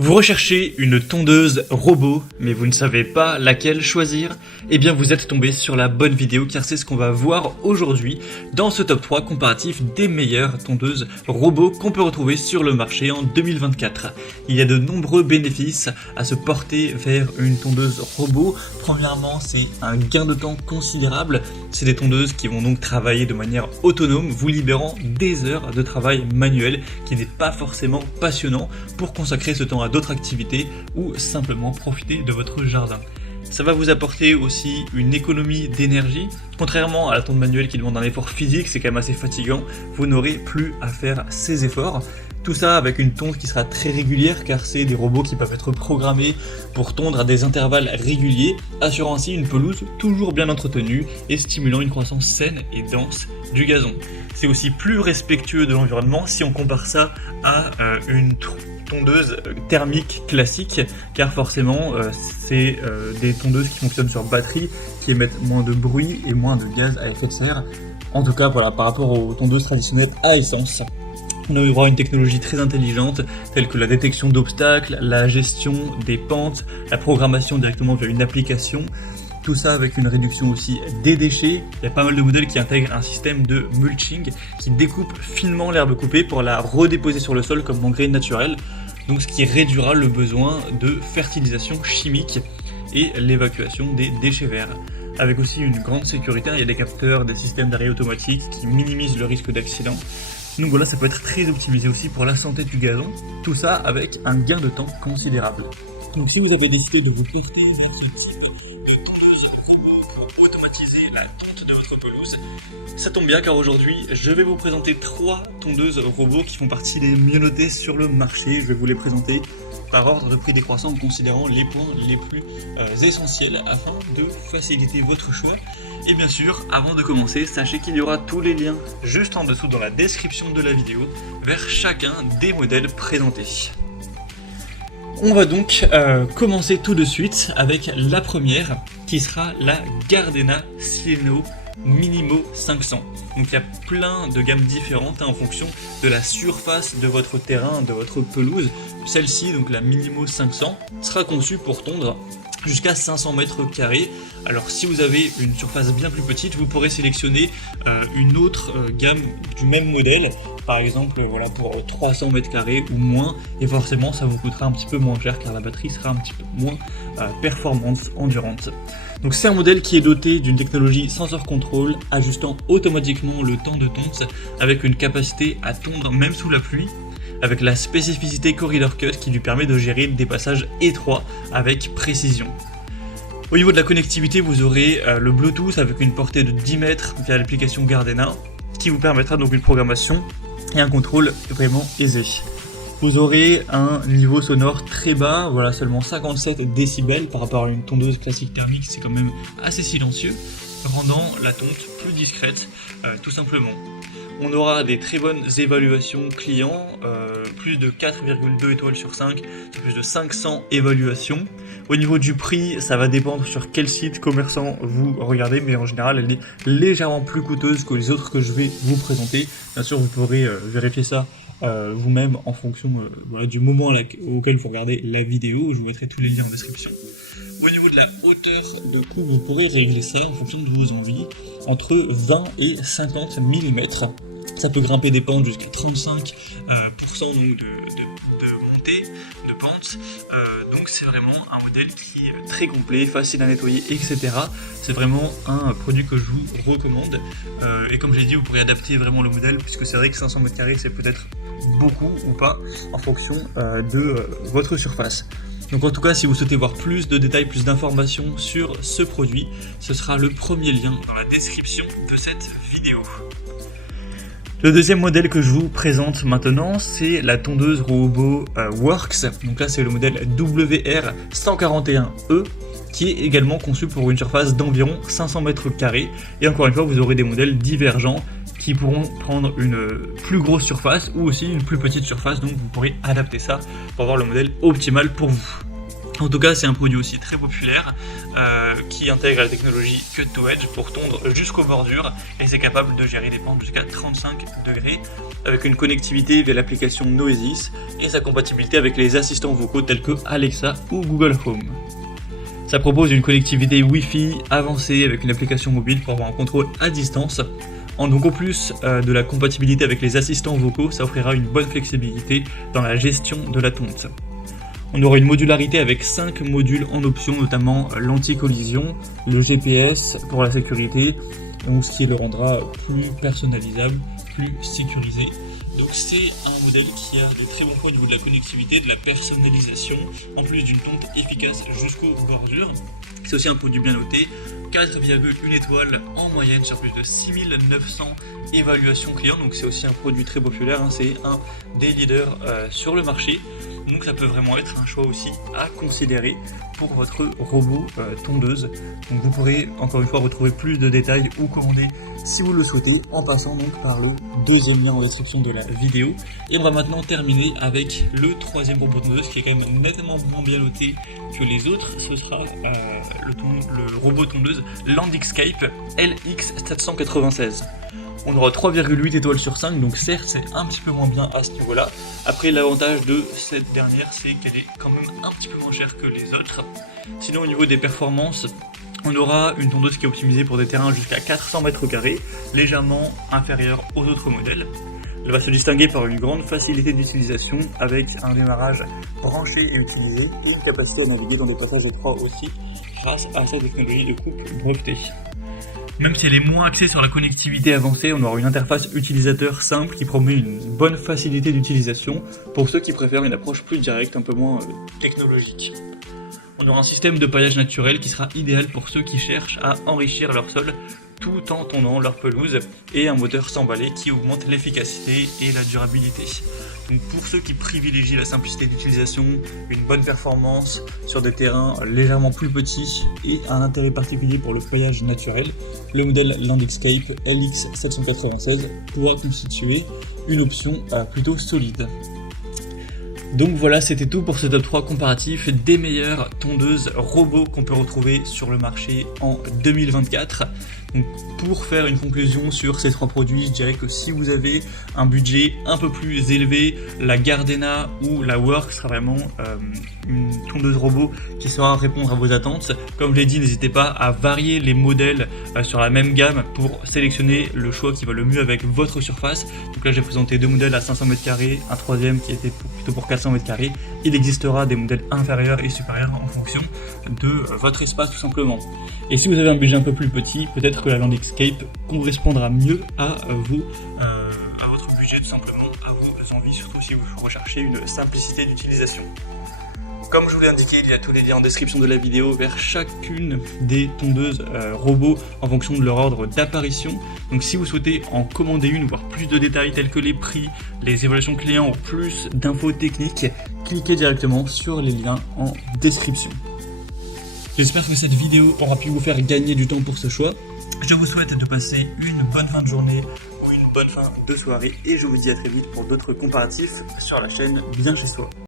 Vous recherchez une tondeuse robot, mais vous ne savez pas laquelle choisir? Eh bien vous êtes tombé sur la bonne vidéo car c'est ce qu'on va voir aujourd'hui dans ce top 3 comparatif des meilleures tondeuses robots qu'on peut retrouver sur le marché en 2024. Il y a de nombreux bénéfices à se porter vers une tondeuse robot. Premièrement, c'est un gain de temps considérable. C'est des tondeuses qui vont donc travailler de manière autonome, vous libérant des heures de travail manuel qui n'est pas forcément passionnant pour consacrer ce temps à d'autres activités ou simplement profiter de votre jardin. Ça va vous apporter aussi une économie d'énergie. Contrairement à la tonde manuelle qui demande un effort physique, c'est quand même assez fatigant, vous n'aurez plus à faire ces efforts. Tout ça avec une tonde qui sera très régulière car c'est des robots qui peuvent être programmés pour tondre à des intervalles réguliers, assurant ainsi une pelouse toujours bien entretenue et stimulant une croissance saine et dense du gazon. C'est aussi plus respectueux de l'environnement si on compare ça à une tondeuse thermique classique, car forcément c'est des tondeuses qui fonctionnent sur batterie, qui émettent moins de bruit et moins de gaz à effet de serre. En tout cas voilà, par rapport aux tondeuses traditionnelles à essence. On a eu droit à une technologie très intelligente, telle que la détection d'obstacles, la gestion des pentes, la programmation directement via une application. Tout ça avec une réduction aussi des déchets. Il y a pas mal de modèles qui intègrent un système de mulching qui découpe finement l'herbe coupée pour la redéposer sur le sol comme engrais naturel. Donc ce qui réduira le besoin de fertilisation chimique et l'évacuation des déchets verts. Avec aussi une grande sécurité, il y a des capteurs, des systèmes d'arrêt automatique qui minimisent le risque d'accident. Donc voilà, ça peut être très optimisé aussi pour la santé du gazon, tout ça avec un gain de temps considérable. Donc si vous avez décidé de vous porter vers ce type de tondeuse robot pour automatiser la tonte de votre pelouse, ça tombe bien car aujourd'hui je vais vous présenter 3 tondeuses robots qui font partie des mieux notées sur le marché. Je vais vous les présenter par ordre de prix décroissant en considérant les points les plus essentiels afin de faciliter votre choix. Et bien sûr, avant de commencer, sachez qu'il y aura tous les liens juste en dessous dans la description de la vidéo vers chacun des modèles présentés. On va donc commencer tout de suite avec la première qui sera la Gardena Sileno Minimo 500. Donc il y a plein de gammes différentes en fonction de la surface de votre terrain, de votre pelouse. Celle-ci, donc la Minimo 500, sera conçue pour tondre jusqu'à 500 mètres carrés. Alors si vous avez une surface bien plus petite, vous pourrez sélectionner une autre gamme du même modèle, par exemple voilà, pour 300 mètres carrés ou moins, et forcément ça vous coûtera un petit peu moins cher car la batterie sera un petit peu moins performante, endurante. Donc c'est un modèle qui est doté d'une technologie sensor control, ajustant automatiquement le temps de tonte avec une capacité à tondre même sous la pluie, avec la spécificité Corridor Cut qui lui permet de gérer des passages étroits avec précision. Au niveau de la connectivité, vous aurez le Bluetooth avec une portée de 10 mètres via l'application Gardena qui vous permettra donc une programmation et un contrôle vraiment aisé. Vous aurez un niveau sonore très bas, voilà, seulement 57 décibels par rapport à une tondeuse classique thermique, c'est quand même assez silencieux, rendant la tonte plus discrète, tout simplement. On aura des très bonnes évaluations clients, plus de 4,2 étoiles sur 5, plus de 500 évaluations. Au niveau du prix, ça va dépendre sur quel site commerçant vous regardez, mais en général, elle est légèrement plus coûteuse que les autres que je vais vous présenter. Bien sûr, vous pourrez vérifier ça vous-même en fonction voilà, du moment auquel vous regardez la vidéo. Je vous mettrai tous les liens en description. Au niveau de la hauteur de cou, vous pourrez régler ça en fonction de vos envies, entre 20 et 50 mm. Ça peut grimper des pentes jusqu'à 35% de montée, de pente. Donc c'est vraiment un modèle qui est très complet, facile à nettoyer, etc. C'est vraiment un produit que je vous recommande. Et comme je l'ai dit, vous pourrez adapter vraiment le modèle, puisque c'est vrai que 500 m² c'est peut-être beaucoup ou pas en fonction de votre surface. Donc en tout cas, si vous souhaitez voir plus de détails, plus d'informations sur ce produit, ce sera le premier lien dans la description de cette vidéo. Le deuxième modèle que je vous présente maintenant, c'est la tondeuse robot Works. Donc là, c'est le modèle WR141E qui est également conçu pour une surface d'environ 500 m². Et encore une fois, vous aurez des modèles divergents qui pourront prendre une plus grosse surface ou aussi une plus petite surface. Donc vous pourrez adapter ça pour avoir le modèle optimal pour vous. En tout cas, c'est un produit aussi très populaire qui intègre la technologie Cut to Edge pour tondre jusqu'aux bordures et c'est capable de gérer des pentes jusqu'à 35 degrés avec une connectivité via l'application Noesis et sa compatibilité avec les assistants vocaux tels que Alexa ou Google Home. Ça propose une connectivité Wi-Fi avancée avec une application mobile pour avoir un contrôle à distance. Donc en plus de la compatibilité avec les assistants vocaux, ça offrira une bonne flexibilité dans la gestion de la tonte. On aura une modularité avec 5 modules en option, notamment l'anti-collision, le GPS pour la sécurité, donc ce qui le rendra plus personnalisable, plus sécurisé. Donc c'est un modèle qui a des très bons points au niveau de la connectivité, de la personnalisation, en plus d'une tonte efficace jusqu'aux bordures. C'est aussi un produit bien noté, 4,1 étoiles en moyenne sur plus de 6900 évaluations clients, donc c'est aussi un produit très populaire, c'est un des leaders sur le marché. Donc ça peut vraiment être un choix aussi à considérer pour votre robot tondeuse. Donc vous pourrez encore une fois retrouver plus de détails ou commander si vous le souhaitez en passant donc par le deuxième lien en description de la vidéo. Et on va maintenant terminer avec le troisième robot tondeuse qui est quand même nettement moins bien noté que les autres. Ce sera le robot tondeuse Landixcape LX796. On aura 3,8 étoiles sur 5, donc certes c'est un petit peu moins bien à ce niveau-là. Après l'avantage de cette dernière, c'est qu'elle est quand même un petit peu moins chère que les autres. Sinon au niveau des performances, on aura une tondeuse qui est optimisée pour des terrains jusqu'à 400 mètres carrés, légèrement inférieure aux autres modèles. Elle va se distinguer par une grande facilité d'utilisation avec un démarrage branché et utilisé et une capacité à naviguer dans des passages étroits aussi grâce à sa technologie de coupe brevetée. Même si elle est moins axée sur la connectivité avancée, on aura une interface utilisateur simple qui promet une bonne facilité d'utilisation pour ceux qui préfèrent une approche plus directe, un peu moins technologique. On aura un système de paillage naturel qui sera idéal pour ceux qui cherchent à enrichir leur sol tout en tondant leur pelouse et un moteur sans balai qui augmente l'efficacité et la durabilité. Donc pour ceux qui privilégient la simplicité d'utilisation, une bonne performance sur des terrains légèrement plus petits et un intérêt particulier pour le paillage naturel, le modèle Landixcape LX796 pourra constituer une option plutôt solide. Donc voilà, c'était tout pour ce top 3 comparatif des meilleures tondeuses robots qu'on peut retrouver sur le marché en 2024. Donc pour faire une conclusion sur ces 3 produits, je dirais que si vous avez un budget un peu plus élevé, la Gardena ou la Work sera vraiment une tondeuse robot qui saura répondre à vos attentes. Comme je l'ai dit, n'hésitez pas à varier les modèles sur la même gamme pour sélectionner le choix qui va le mieux avec votre surface. Donc là j'ai présenté 2 modèles à 500 m², un troisième qui était plutôt pour 400 m². Il existera des modèles inférieurs et supérieurs en fonction de votre espace tout simplement. Et si vous avez un budget un peu plus petit, peut-être que la Landixcape correspondra mieux à votre budget tout simplement, à vos envies, surtout si vous recherchez une simplicité d'utilisation. Comme je vous l'ai indiqué, il y a tous les liens en description de la vidéo vers chacune des tondeuses robots en fonction de leur ordre d'apparition. Donc si vous souhaitez en commander une, voir plus de détails tels que les prix, les évaluations clients ou plus d'infos techniques, cliquez directement sur les liens en description. J'espère que cette vidéo aura pu vous faire gagner du temps pour ce choix. Je vous souhaite de passer une bonne fin de journée ou une bonne fin de soirée et je vous dis à très vite pour d'autres comparatifs sur la chaîne Bien Chez Soi.